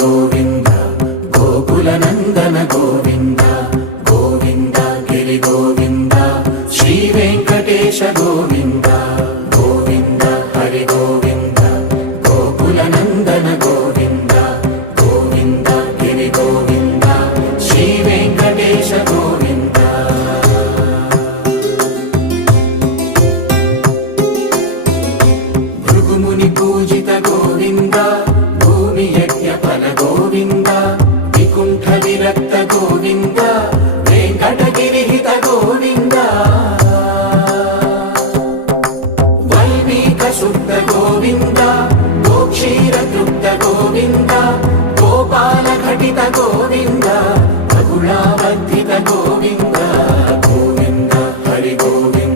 गोविन्द गोकुलनन्दन गोविन्द गोविन्द गिरि गोविन्द श्रीवेङ्कटेश गोविन्द गोविन्द हरि गोविन्द गोकुलनन्दन गोविन्द गोविन्द गिरि गोविन्द श्रीवेङ्कटेश गोविन्द भृगुमुनि पूजित गोविन्द भूमि यज्ञफल गोविन्द विकुण्ठ विरक्त गोविन्द वेङ्कटगिरिहित गोविन्द वल्मीक शुद्ध गोविन्द गोक्षीर तृप्त गोविन्द गोपाल घटित गोविन्द